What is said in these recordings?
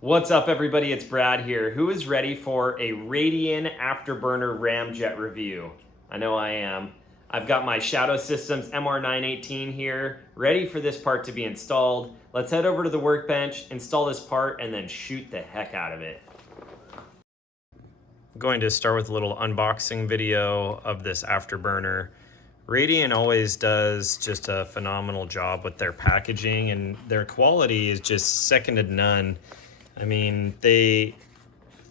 What's up, everybody? It's Brad here. Who is ready for a Radian Afterburner Ramjet review? I know I am. I've got my Shadow Systems MR918 here, ready for this part to be installed. Let's head over to the workbench, install this part, and then shoot the heck out of it. I'm going to start with a little unboxing video of this Afterburner. Radian always does just a phenomenal job with their packaging, and their quality is just second to none. I mean, they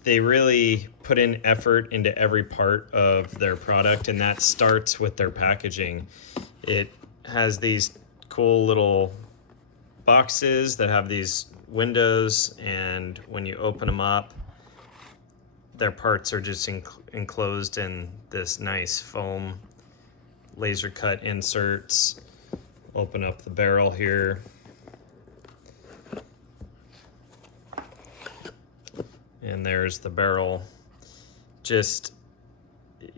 really put in effort into every part of their product, and that starts with their packaging. It has these cool little boxes that have these windows, and when you open them up, their parts are just enclosed in this nice foam laser cut inserts. Open up the barrel here. And there's the barrel. Just,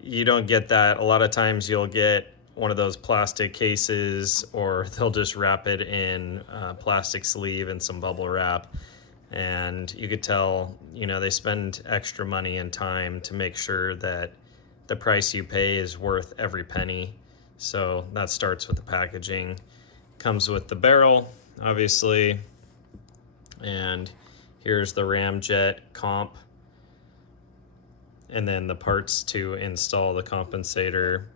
you don't get that. A lot of times you'll get one of those plastic cases, or they'll just wrap it in a plastic sleeve and some bubble wrap. And you could tell, they spend extra money and time to make sure that the price you pay is worth every penny. So that starts with the packaging. Comes with the barrel, obviously, and here's the Ramjet comp, and then the parts to install the compensator.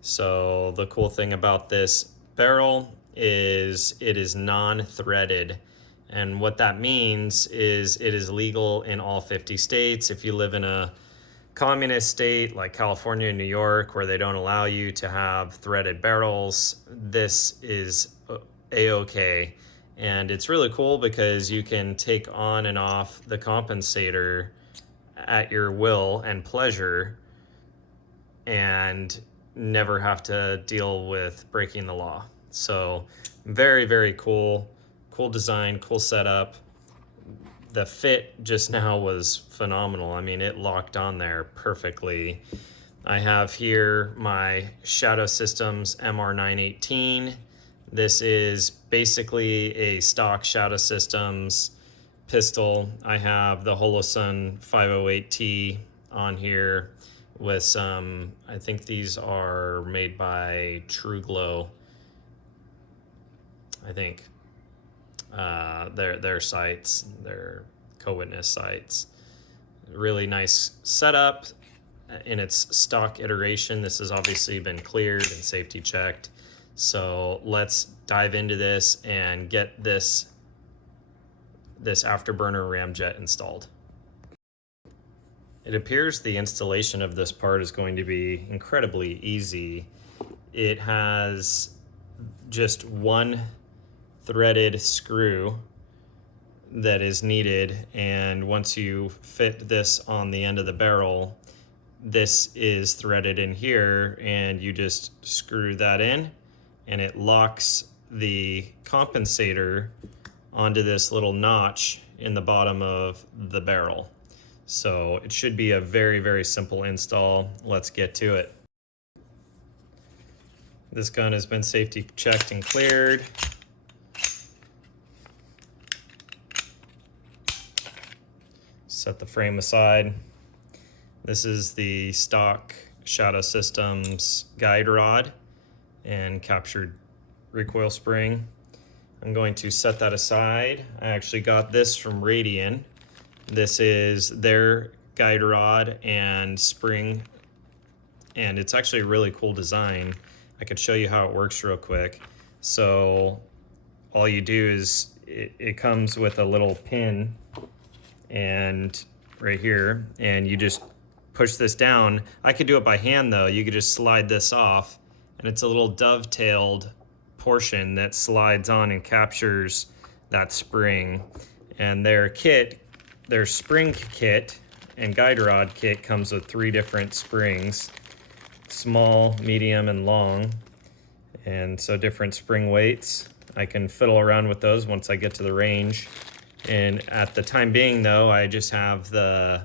So the cool thing about this barrel is it is non-threaded. And what that means is it is legal in all 50 states. If you live in a communist state like California and New York, where they don't allow you to have threaded barrels, this is a-okay. And it's really cool because you can take on and off the compensator at your will and pleasure and never have to deal with breaking the law. So very, very cool. Cool design, cool setup. The fit just now was phenomenal. I mean, it locked on there perfectly. I have here my Shadow Systems MR918. This is basically a stock Shadow Systems pistol. I have the Holosun 508T on here with some, I think these are made by True Glow, I think. Their sights, their co-witness sights. Really nice setup in its stock iteration. This has obviously been cleared and safety checked. So let's dive into this and get this Afterburner Ramjet installed. It appears the installation of this part is going to be incredibly easy. It has just one threaded screw that is needed, and once you fit this on the end of the barrel, this is threaded in here, and you just screw that in, and it locks the compensator onto this little notch in the bottom of the barrel. So it should be a very, very simple install. Let's get to it. This gun has been safety checked and cleared. Set the frame aside. This is the stock Shadow Systems guide rod and captured recoil spring. I'm going to set that aside. I actually got this from Radian. This is their guide rod and spring, and it's actually a really cool design. I could show you how it works real quick. So all you do is it comes with a little pin, and right here, and you just push this down. I could do it by hand though. You could just slide this off, and it's a little dovetailed portion that slides on and captures that spring. And their spring kit and guide rod kit comes with 3 different springs: small, medium, and long. And so different spring weights. I can fiddle around with those once I get to the range. And at the time being though, I just have the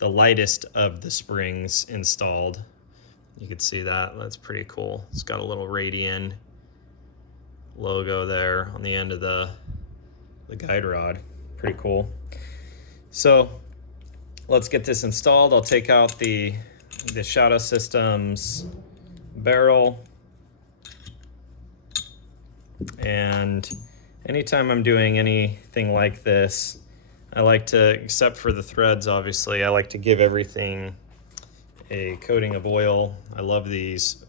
lightest of the springs installed. You can see that, that's pretty cool. It's got a little Radian logo there on the end of the guide rod. Pretty cool. So let's get this installed. I'll take out the Shadow Systems barrel. And anytime I'm doing anything like this, I like to, except for the threads obviously, I like to give everything a coating of oil. I love these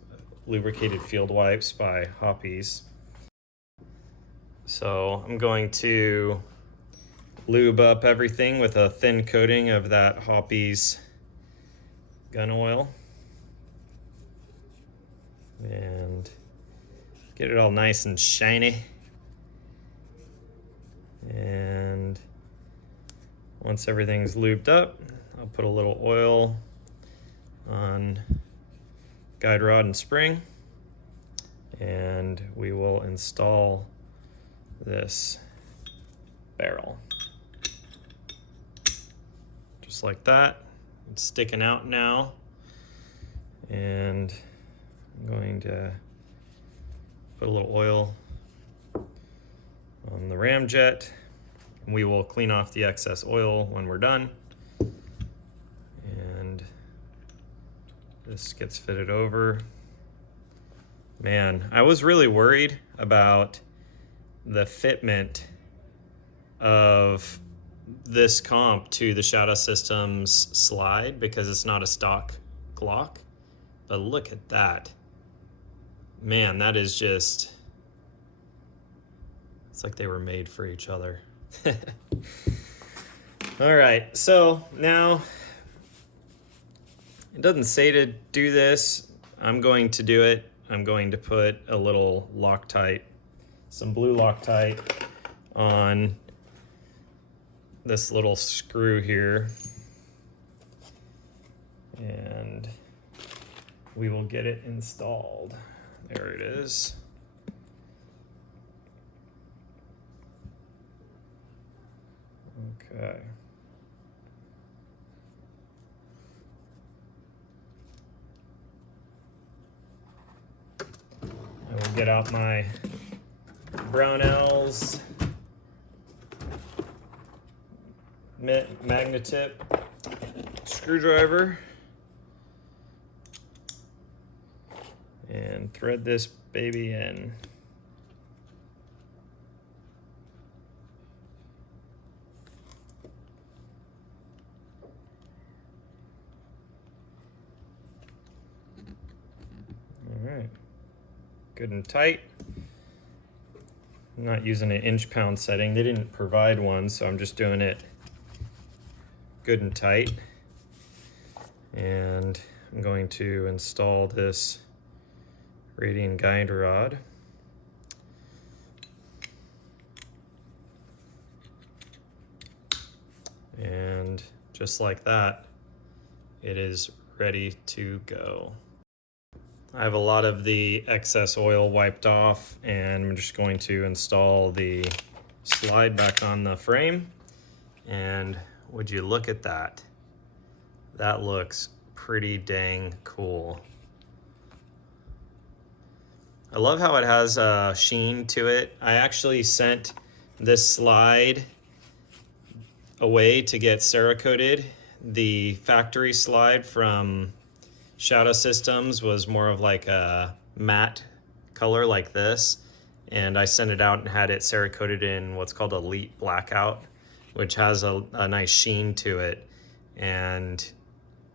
lubricated field wipes by Hoppies. So I'm going to lube up everything with a thin coating of that Hoppies gun oil and get it all nice and shiny. And once everything's lubed up, I'll put a little oil on guide rod and spring, and we will install this barrel. Just like that. It's sticking out now. And I'm going to put a little oil on the Ramjet. We will clean off the excess oil when we're done. And this gets fitted over. Man, I was really worried about the fitment of this comp to the Shadow Systems slide because it's not a stock Glock. But look at that. Man, that is just, it's like they were made for each other. All right, so now it doesn't say to do this. I'm going to do it. I'm going to put a little Loctite, some blue Loctite on this little screw here, and we will get it installed. There it is. Okay. I will get out my Brownells Magnetip screwdriver and thread this baby in. All right, good and tight. I'm not using an inch-pound setting. They didn't provide one, so I'm just doing it good and tight. And I'm going to install this Radian guide rod. And just like that, it is ready to go. I have a lot of the excess oil wiped off, and I'm just going to install the slide back on the frame. And would you look at that? That looks pretty dang cool. I love how it has a sheen to it. I actually sent this slide away to get Cerakoted. The factory slide from Shadow Systems was more of like a matte color like this, and I sent it out and had it Cerakoted in what's called Elite Blackout, which has a nice sheen to it, and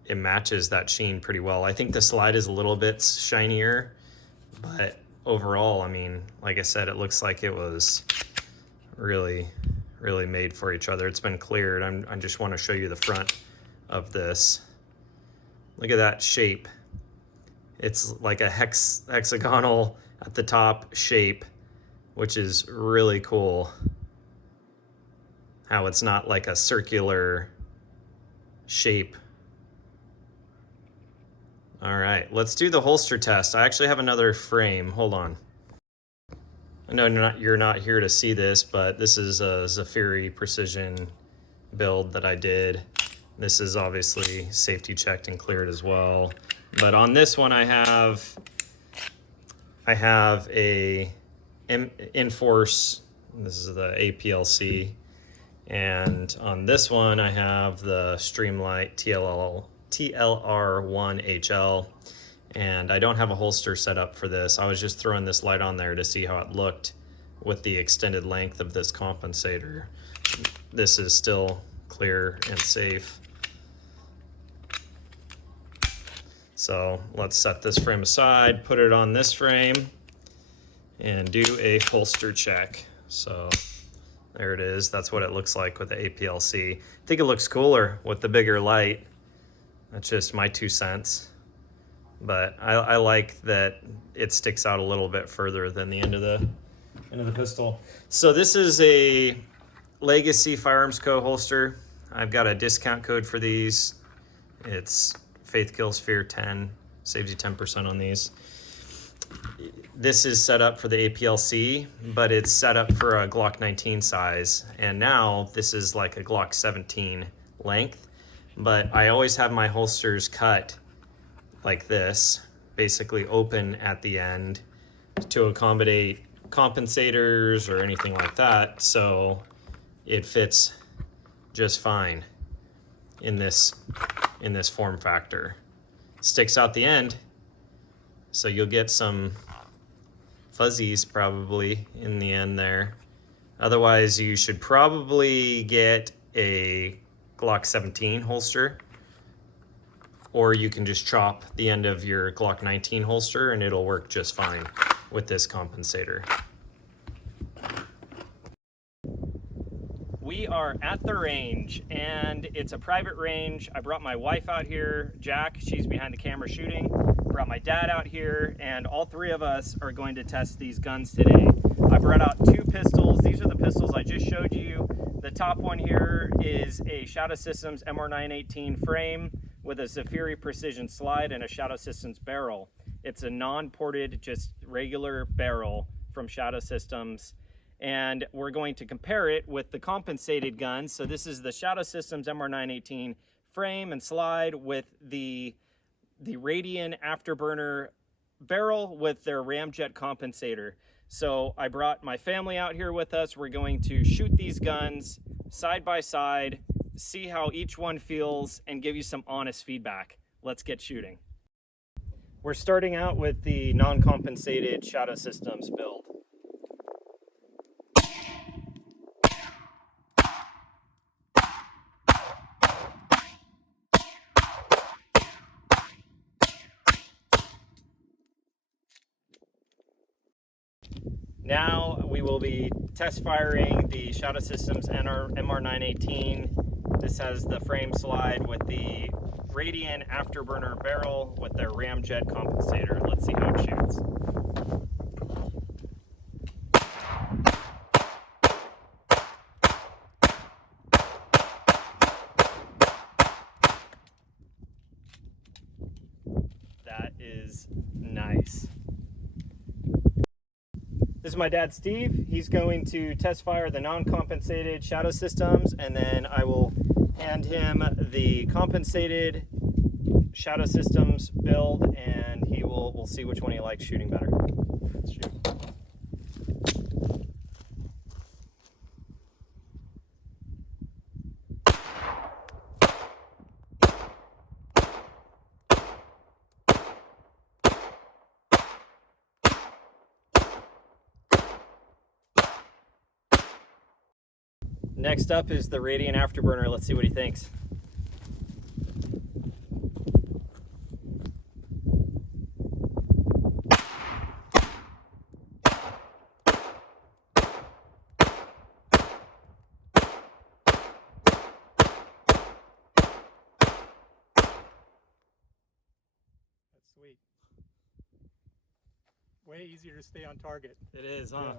it matches that sheen pretty well. I think the slide is a little bit shinier, but overall, I mean, like I said, it looks like it was really made for each other. It's been cleared. I just want to show you the front of this. Look at that shape. It's like a hexagonal at the top shape, which is really cool. How it's not like a circular shape. All right, let's do the holster test. I actually have another frame. Hold on. I know you're not here to see this, but this is a Zafiri Precision build that I did. This is obviously safety checked and cleared as well. But on this one, I have a Enforce. This is the APLC, And on this one, I have the Streamlight TLR1HL, and I don't have a holster set up for this. I was just throwing this light on there to see how it looked with the extended length of this compensator. This is still clear and safe. So let's set this frame aside, put it on this frame, and do a holster check. So there it is. That's what it looks like with the APLC. I think it looks cooler with the bigger light. That's just my 2 cents. But I like that it sticks out a little bit further than the end of the pistol. So this is a Legacy Firearms Co. holster. I've got a discount code for these. It's Faith Kills Fear 10. Saves you 10% on these. This is set up for the APLC, but it's set up for a Glock 19 size. And now this is like a Glock 17 length. But I always have my holsters cut like this, basically open at the end to accommodate compensators or anything like that. So it fits just fine in this form factor. Sticks out the end, so you'll get some fuzzies probably in the end there. Otherwise, you should probably get a Glock 17 holster, or you can just chop the end of your Glock 19 holster and it'll work just fine with this compensator. We are at the range, and it's a private range. I brought my wife out here, Jack, she's behind the camera shooting. Brought my dad out here, and all three of us are going to test these guns today. I brought out 2 pistols. These are the pistols I just showed you. The top one here is a Shadow Systems MR918 frame with a Zafiri precision slide and a Shadow Systems barrel. It's a non-ported, just regular barrel from Shadow Systems. And we're going to compare it with the compensated guns. So this is the Shadow Systems MR918 frame and slide with the Radian Afterburner barrel with their Ramjet compensator. So I brought my family out here with us. We're going to shoot these guns side by side, see how each one feels, and give you some honest feedback. Let's get shooting. We're starting out with the non-compensated Shadow Systems build. Now we will be test firing the Shadow Systems MR918. This has the frame slide with the Radian Afterburner barrel with their Ramjet compensator. Let's see how it shoots. That is nice. This is my dad, Steve. He's going to test fire the non-compensated Shadow Systems, and then I will hand him the compensated Shadow Systems build, and we'll see which one he likes shooting better. Let's shoot. Next up is the Radian Afterburner. Let's see what he thinks. That's sweet. Way easier to stay on target. It is, huh? Yeah.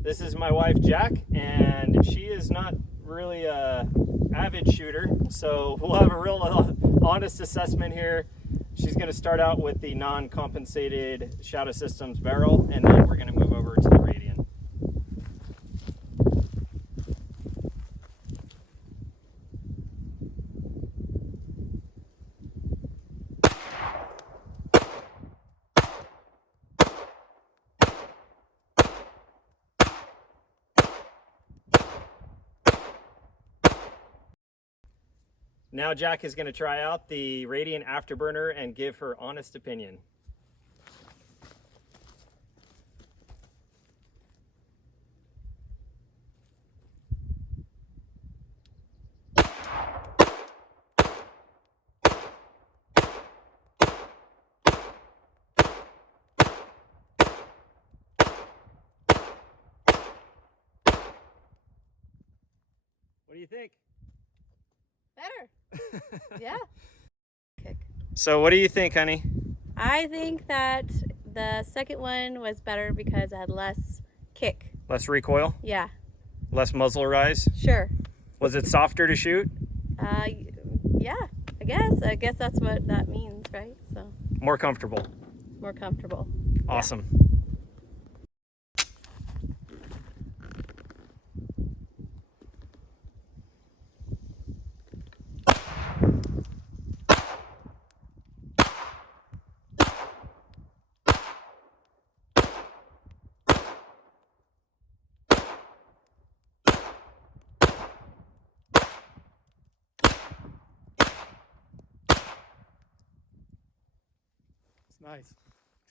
This is my wife, Jack, and she is not really a avid shooter, so we'll have a real honest assessment here. She's going to start out with the non-compensated Shadow Systems barrel, and then we're going to move over to the Radian. Now Jack is going to try out the Radian Afterburner and give her honest opinion. What do you think? Better. Yeah. Kick. So what do you think, honey? I think that the second one was better because it had less kick. Less recoil? Yeah. Less muzzle rise? Sure. Was it softer to shoot? Yeah. I guess that's what that means, right? So More comfortable? more comfortable. Awesome. It's nice.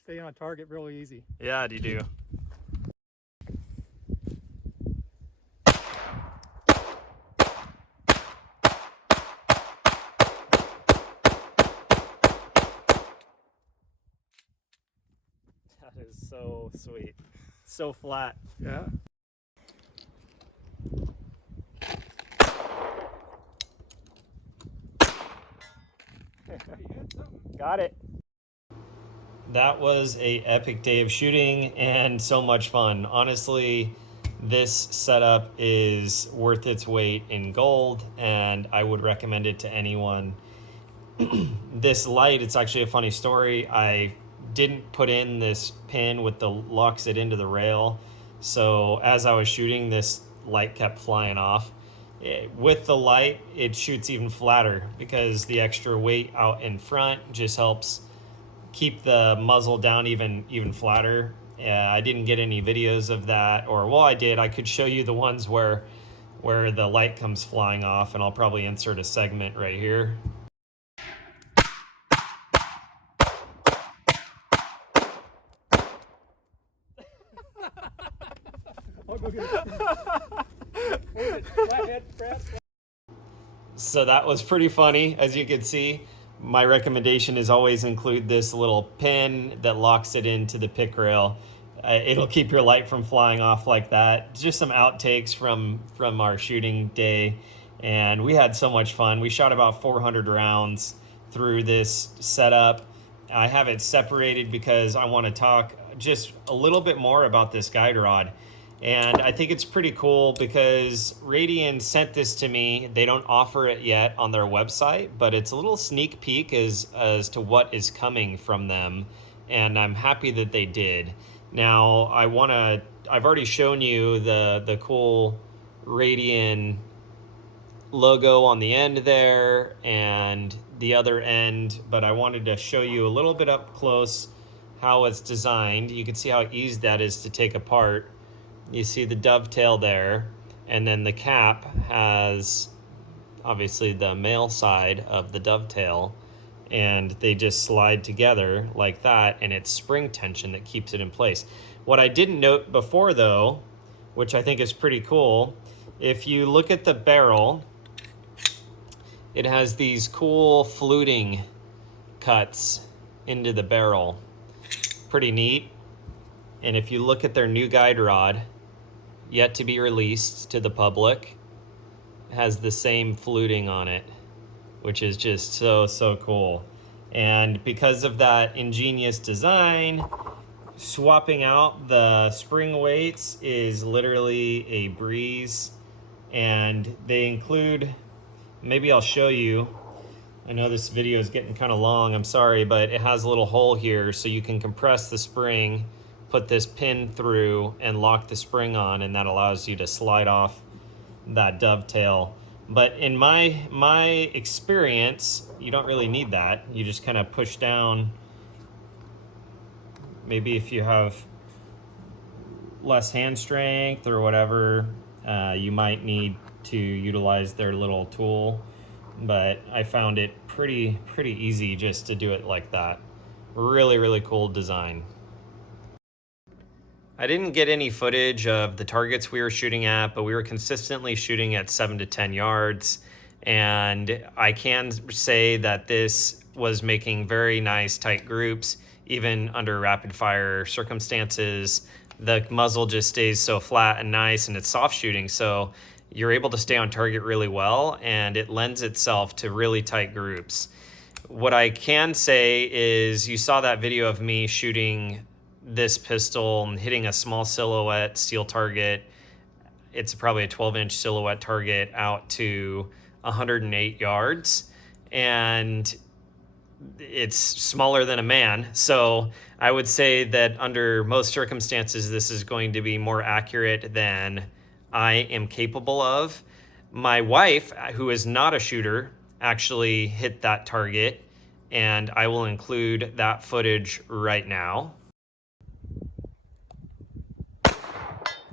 Stay on target really easy. Yeah, you do. That is so sweet. So flat. Yeah. Got it. That was a epic day of shooting and so much fun. Honestly, this setup is worth its weight in gold, and I would recommend it to anyone. This light, it's actually a funny story. I didn't put in this pin with the locks it into the rail, so as I was shooting, this light kept flying off. With the light, it shoots even flatter because the extra weight out in front just helps keep the muzzle down even flatter. I didn't get any videos of that, or well, I did. I could show you the ones where the light comes flying off, and I'll probably insert a segment right here. I'll go get it. Flathead, crap. So that was pretty funny, as you can see. My recommendation is always include this little pin that locks it into the pick rail. It'll keep your light from flying off like that. Just some outtakes from our shooting day, and we had so much fun. We shot about 400 rounds through this setup. I have it separated because I want to talk just a little bit more about this guide rod. And I think it's pretty cool because Radian sent this to me. They don't offer it yet on their website, but it's a little sneak peek as to what is coming from them. And I'm happy that they did. Now, I've already shown you the cool Radian logo on the end there and the other end, but I wanted to show you a little bit up close how it's designed. You can see how easy that is to take apart. You see the dovetail there, and then the cap has obviously the male side of the dovetail, and they just slide together like that, and it's spring tension that keeps it in place. What I didn't note before though, which I think is pretty cool, if you look at the barrel, it has these cool fluting cuts into the barrel. Pretty neat. And if you look at their new guide rod, yet to be released to the public, has the same fluting on it, which is just so cool. And because of that ingenious design, swapping out the spring weights is literally a breeze. And they include, maybe I'll show you, I know this video is getting kind of long, I'm sorry, but it has a little hole here so you can compress the spring, put this pin through and lock the spring on, and that allows you to slide off that dovetail. But in my experience, you don't really need that. You just kind of push down. Maybe if you have less hand strength or whatever, you might need to utilize their little tool. but I found it pretty easy just to do it like that. Really cool design. I didn't get any footage of the targets we were shooting at, but we were consistently shooting at 7 to 10 yards. And I can say that this was making very nice tight groups, even under rapid fire circumstances. The muzzle just stays so flat and nice, and it's soft shooting. So you're able to stay on target really well, and it lends itself to really tight groups. What I can say is you saw that video of me shooting this pistol and hitting a small silhouette steel target. It's probably a 12-inch silhouette target out to 108 yards, and it's smaller than a man. So I would say that under most circumstances, this is going to be more accurate than I am capable of. My wife, who is not a shooter, actually hit that target, and I will include that footage right now.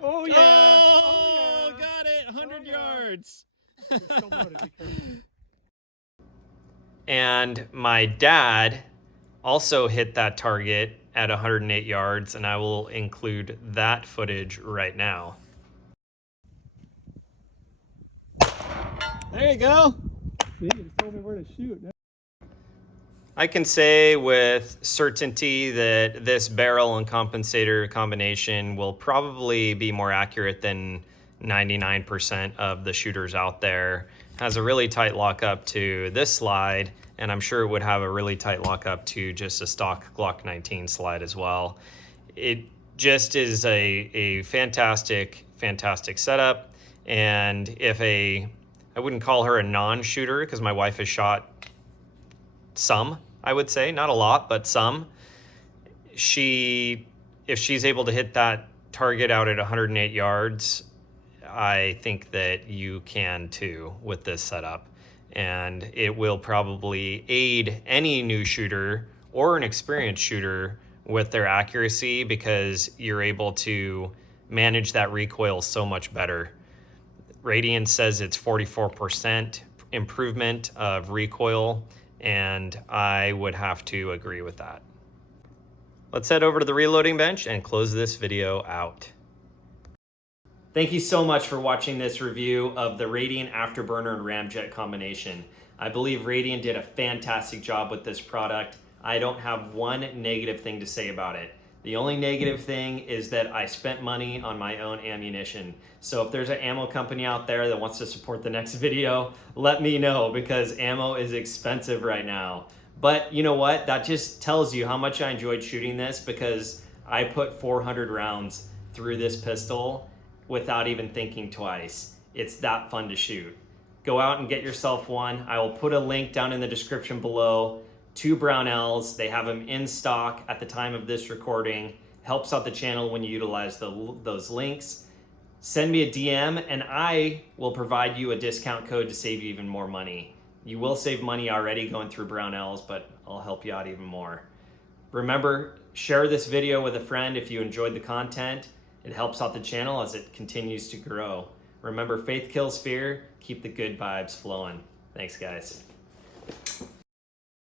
Oh yeah! Oh, got it! 100 yeah. yards. You're so loaded, be careful. And my dad also hit that target at 108 yards, and I will include that footage right now. There you go. See, you told me where to shoot. I can say with certainty that this barrel and compensator combination will probably be more accurate than 99% of the shooters out there. Has a really tight lockup to this slide, and I'm sure it would have a really tight lockup to just a stock Glock 19 slide as well. It just is a fantastic setup. And if I wouldn't call her a non-shooter because my wife has shot some, I would say, not a lot, but some. If she's able to hit that target out at 108 yards, I think that you can too with this setup. And it will probably aid any new shooter or an experienced shooter with their accuracy because you're able to manage that recoil so much better. Radian says it's 44% improvement of recoil, and I would have to agree with that. Let's head over to the reloading bench and close this video out. Thank you so much for watching this review of the Radian Afterburner and Ramjet combination. I believe Radian did a fantastic job with this product. I don't have one negative thing to say about it. The only negative thing is that I spent money on my own ammunition. So if there's an ammo company out there that wants to support the next video, let me know because ammo is expensive right now. But you know what? That just tells you how much I enjoyed shooting this because I put 400 rounds through this pistol without even thinking twice. It's that fun to shoot. Go out and get yourself one. I will put a link down in the description below. 2 Brownells. They have them in stock at the time of this recording. Helps out the channel when you utilize those links. Send me a DM and I will provide you a discount code to save you even more money. You will save money already going through Brownells, but I'll help you out even more. Remember, share this video with a friend if you enjoyed the content. It helps out the channel as it continues to grow. Remember, faith kills fear. Keep the good vibes flowing. Thanks, guys.